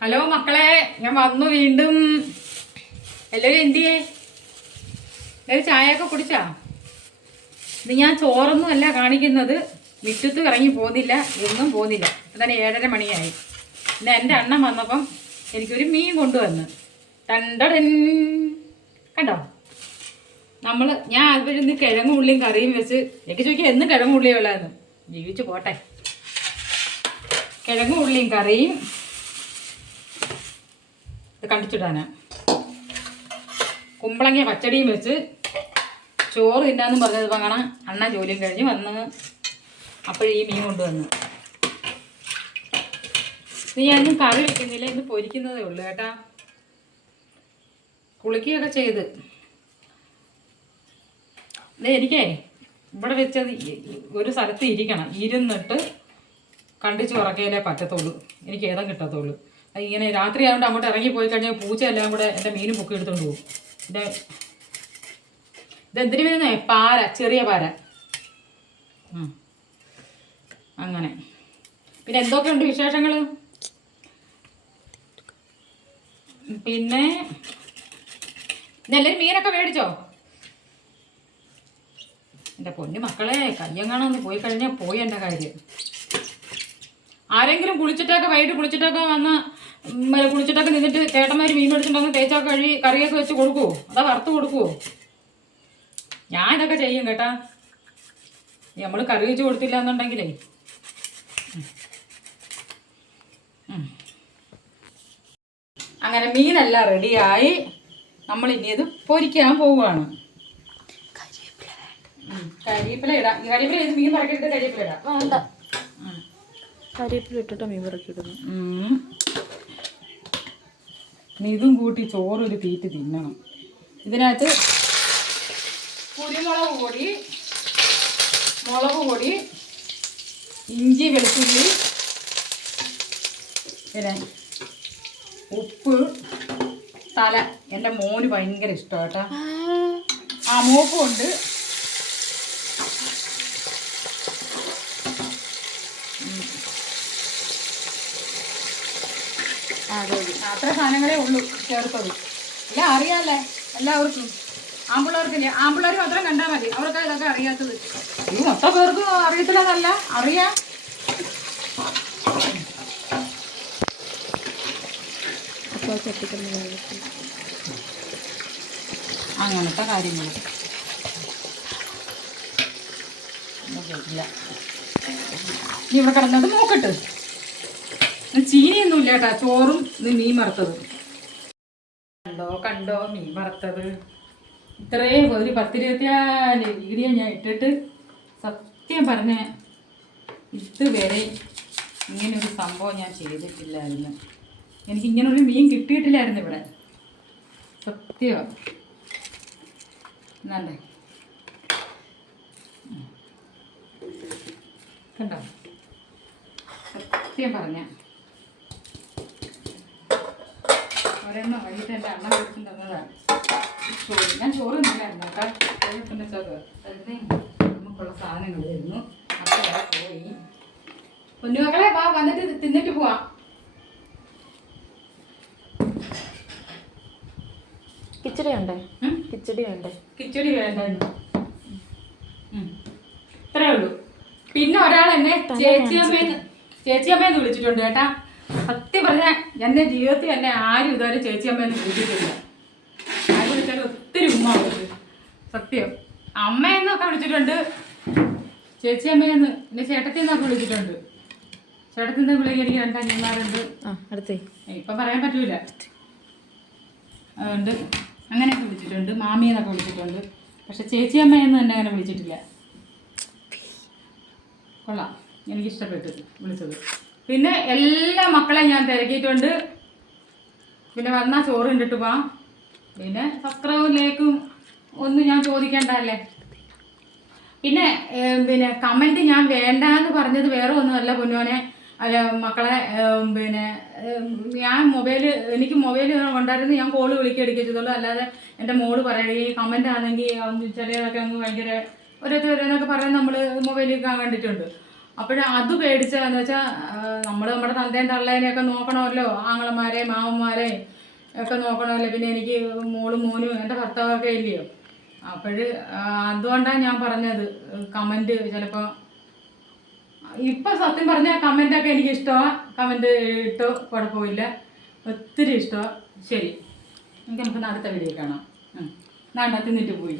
Hello മക്കളെ, ഞാൻ വന്നു വീണ്ടും. എല്ലാവരും എന്തിയേ? എല്ലാവരും ചായയൊക്കെ കുടിച്ചാ? ഇത് ഞാൻ ചോറൊന്നും അല്ല കാണിക്കുന്നത്. മുറ്റത്ത് ഇറങ്ങി പോകുന്നില്ല, എങ്ങും പോകുന്നില്ല. അതാണ് 7:30 മണിയായി. പിന്നെ എൻ്റെ അണ്ണൻ വന്നപ്പം എനിക്കൊരു മീൻ കൊണ്ടുവന്ന് തണ്ടടൻ കണ്ടോ. ഞാൻ അതിലിന്ന് കിഴങ്ങും ഉള്ളിയും കറിയും വെച്ച് എനിക്ക് ചോദിക്കാം എന്ന് കിഴങ്ങും ഉള്ളിയും ഉള്ളതെന്ന്. ജീവിച്ചു പോട്ടെ. കിഴങ്ങും ഉള്ളിയും കറിയും ഇത് കണ്ടിച്ചിടാനാ. കുമ്പളങ്ങ പച്ചടിയും വെച്ച് ചോറ് തിന്നാന്നും പറഞ്ഞത് കാണാം. അണ്ണൻ ജോലിയും കഴിഞ്ഞ് വന്ന് അപ്പോഴീ മീൻ കൊണ്ടുവന്നു. ഇത് ഞാനൊന്നും കറി വെക്കുന്നില്ല, ഇന്ന് പൊരിക്കുന്നതേ ഉള്ളൂ കേട്ടാ. കുളിക്കുകയൊക്കെ ചെയ്ത് എനിക്കേ ഇവിടെ വെച്ചത് ഒരു സ്ഥലത്ത് ഇരിക്കണം. ഇരുന്നിട്ട് കണ്ടിച്ച് ഉറക്കയിലേ പറ്റത്തുള്ളൂ. എനിക്ക് ഏതം കിട്ടത്തുള്ളൂ. ഇങ്ങനെ രാത്രി ആയതുകൊണ്ട് അങ്ങോട്ട് ഇറങ്ങി പോയി കഴിഞ്ഞാൽ പൂച്ച എല്ലാം കൂടെ എൻ്റെ മീനും പൊക്കി എടുത്തുകൊണ്ട് പോകും. ഇതെന്തിനു വരുന്നേ? പാര, ചെറിയ പാര. അങ്ങനെ പിന്നെ എന്തൊക്കെയുണ്ട് വിശേഷങ്ങൾ? പിന്നെ എല്ലാവരും മീനൊക്കെ മേടിച്ചോ? എൻ്റെ പൊന്നു മക്കളെ, കയ്യങ്ങാണൊന്ന് പോയി കഴിഞ്ഞാൽ പോയി എൻ്റെ കാര്യം. ആരെങ്കിലും കുളിച്ചിട്ടൊക്കെ വൈകിട്ട് കുളിച്ചിട്ടൊക്കെ വന്ന് കുളിച്ചിട്ടൊക്കെ നിന്നിട്ട് ചേട്ടന്മാർ മീൻ മേടിച്ചിട്ടുണ്ടെങ്കിൽ തേച്ചൊക്കെ കഴുകി കറിയൊക്കെ വെച്ച് കൊടുക്കുമോ? അതാ വറുത്ത് കൊടുക്കുമോ? ഞാൻ ഇതൊക്കെ ചെയ്യും കേട്ടാ. നമ്മൾ കറി വെച്ച് കൊടുത്തില്ല എന്നുണ്ടെങ്കിലേ. അങ്ങനെ മീനെല്ലാം റെഡിയായി. നമ്മൾ ഇനി ഇത് പൊരിക്കാൻ പോവുകയാണ്. കരിവേപ്പില ഇടാം. കരിവേപ്പില ഇത് മീൻ പറക്കിയിട്ട് കരിവേപ്പില ഇടാം. കരിവേപ്പില ഇട്ടിട്ട് മീൻ പറക്കി ഇടുന്നു. ഇതും കൂട്ടി ചോറൊരു തീറ്റ് തിന്നണം. ഇതിനകത്ത് കുരുമുളക് പൊടി, മുളക് പൊടി, ഇഞ്ചി വെളുത്തുള്ളി, പിന്നെ ഉപ്പ്, തല. എൻ്റെ മോന് ഭയങ്കര ഇഷ്ടം കേട്ടോ. ആ മൂപ്പുണ്ട്. അത്ര സാധനങ്ങളേ ഉള്ളൂ ചേർത്തത്. എല്ലാം അറിയാമല്ലേ എല്ലാവർക്കും. ആമ്പിള്ളേർക്കില്ലേ? ആമ്പിള്ളേർ മാത്രം കണ്ടാൽ മതി, അവർക്ക് ഇതൊക്കെ അറിയാത്തത്. ഈ മൊത്ത പേർക്ക് അറിയത്തില്ലെന്നല്ല, അറിയാം. അങ്ങനത്തെ കാര്യങ്ങൾ ഇല്ല. ഇനി ഇവിടെ കിടന്നത് നോക്കട്ട്. ചീനിയൊന്നുമില്ല കേട്ടാ. ചോറും ഇത് മീൻ വറുത്തത്. കണ്ടോ മീൻ വറുത്തത്. ഇത്രയും ഒരു 10-24 വീഡിയോ ഞാൻ ഇട്ടിട്ട് സത്യം പറഞ്ഞ ഇതുവരെ ഇങ്ങനൊരു സംഭവം ഞാൻ ചെയ്തിട്ടില്ലായിരുന്നു. എനിക്കിങ്ങനൊരു മീൻ കിട്ടിയിട്ടില്ലായിരുന്നു ഇവിടെ. സത്യമാണ്. എന്നല്ലേ കണ്ടോ? സത്യം പറഞ്ഞ ഒരെണ്ണം വൈകിട്ട് എൻ്റെ അണ്ണ മേടിച്ചു തന്നതാണ്. ഞാൻ ചോറ് തന്നില്ലായിരുന്നു കേട്ടോ. നമുക്കുള്ള സാധനങ്ങളായിരുന്നു. അപ്പോൾ പോയി. കുഞ്ഞുമക്കളെ വാ, വന്നിട്ട് തിന്നിട്ട് പോവാം. കിച്ചടി വേണ്ടേ? കിച്ചടി വേണ്ടേ? കിച്ചടി വേണ്ടായിരുന്നു. ഇത്രേ ഉള്ളൂ. പിന്നെ ഒരാൾ എന്നെ ചേച്ചിയമ്മേന്ന് വിളിച്ചിട്ടുണ്ട് കേട്ടാ. സത്യം പറഞ്ഞാൽ എൻ്റെ ജീവിതത്തിൽ എന്നെ ആരും ഇതുവരെ ചേച്ചിയമ്മേന്ന് വിളിച്ചിട്ടില്ല. ആര് വിളിച്ചാലും ഒത്തിരി ഉമ്മ വിളിച്ചു. സത്യം. അമ്മയെന്നൊക്കെ വിളിച്ചിട്ടുണ്ട്, ചേച്ചിയമ്മയെന്ന്. പിന്നെ ചേട്ടത്തിന്നൊക്കെ വിളിച്ചിട്ടുണ്ട്. ചേട്ടത്തിന്ന് വിളിക്കാൻ എനിക്ക് 2 അനിയന്മാരുണ്ട്. ഇപ്പം പറയാൻ പറ്റൂല. അതുകൊണ്ട് അങ്ങനെയൊക്കെ വിളിച്ചിട്ടുണ്ട്. മാമിയെന്നൊക്കെ വിളിച്ചിട്ടുണ്ട്. പക്ഷെ ചേച്ചിയമ്മയെന്ന് തന്നെ അങ്ങനെ വിളിച്ചിട്ടില്ല. കൊള്ളാം, എനിക്കിഷ്ടപ്പെട്ടു വിളിച്ചത്. പിന്നെ എല്ലാ മക്കളെയും ഞാൻ തിരക്കിയിട്ടുണ്ട്. പിന്നെ വന്നാൽ ചോറ് കണ്ടിട്ട് പോവാം. പിന്നെ സബ്സ്ക്രൈബിലേക്കും ഒന്നും ഞാൻ ചോദിക്കേണ്ടല്ലേ. പിന്നെ കമൻറ്റ് ഞാൻ വേണ്ടാന്ന് പറഞ്ഞത് വേറെ ഒന്നുമല്ല പൊന്നോനെ. അല്ല മക്കളെ, പിന്നെ എനിക്ക് മൊബൈൽ ഉണ്ടായിരുന്നു. ഞാൻ കോള് വിളിക്കുക ചെയ്തോളൂ. അല്ലാതെ എൻ്റെ മോള് പറയണേ ഈ കമൻ്റ് ആണെങ്കിൽ ചിലതൊക്കെ അങ്ങ് ഭയങ്കര ഓരോരുത്തരോന്നൊക്കെ പറയാൻ നമ്മൾ മൊബൈലിൽ കണ്ടിട്ടുണ്ട്. അത് പേടിച്ചതെന്ന് വെച്ചാൽ നമ്മൾ നമ്മുടെ തന്തേം തള്ളേനെയൊക്കെ നോക്കണമല്ലോ, ആങ്ങളമാരെ മാവന്മാരെ ഒക്കെ നോക്കണമല്ലോ. പിന്നെ എനിക്ക് മോളും മോനും എൻ്റെ ഭർത്താവൊക്കെ ഇല്ലയോ. അതുകൊണ്ടാണ് ഞാൻ പറഞ്ഞത് കമൻറ്റ് ചിലപ്പോൾ. ഇപ്പം സത്യം പറഞ്ഞാൽ കമൻറ്റൊക്കെ എനിക്ക് ഇഷ്ടമാണ്. കമൻറ്റ് ഇട്ടോ കുഴപ്പമില്ല, ഒത്തിരി ഇഷ്ടമാണ്. ശരി, നമുക്ക് അടുത്ത വീഡിയോ കാണാം. നാണ്ട തിന്നിട്ട് പോയി.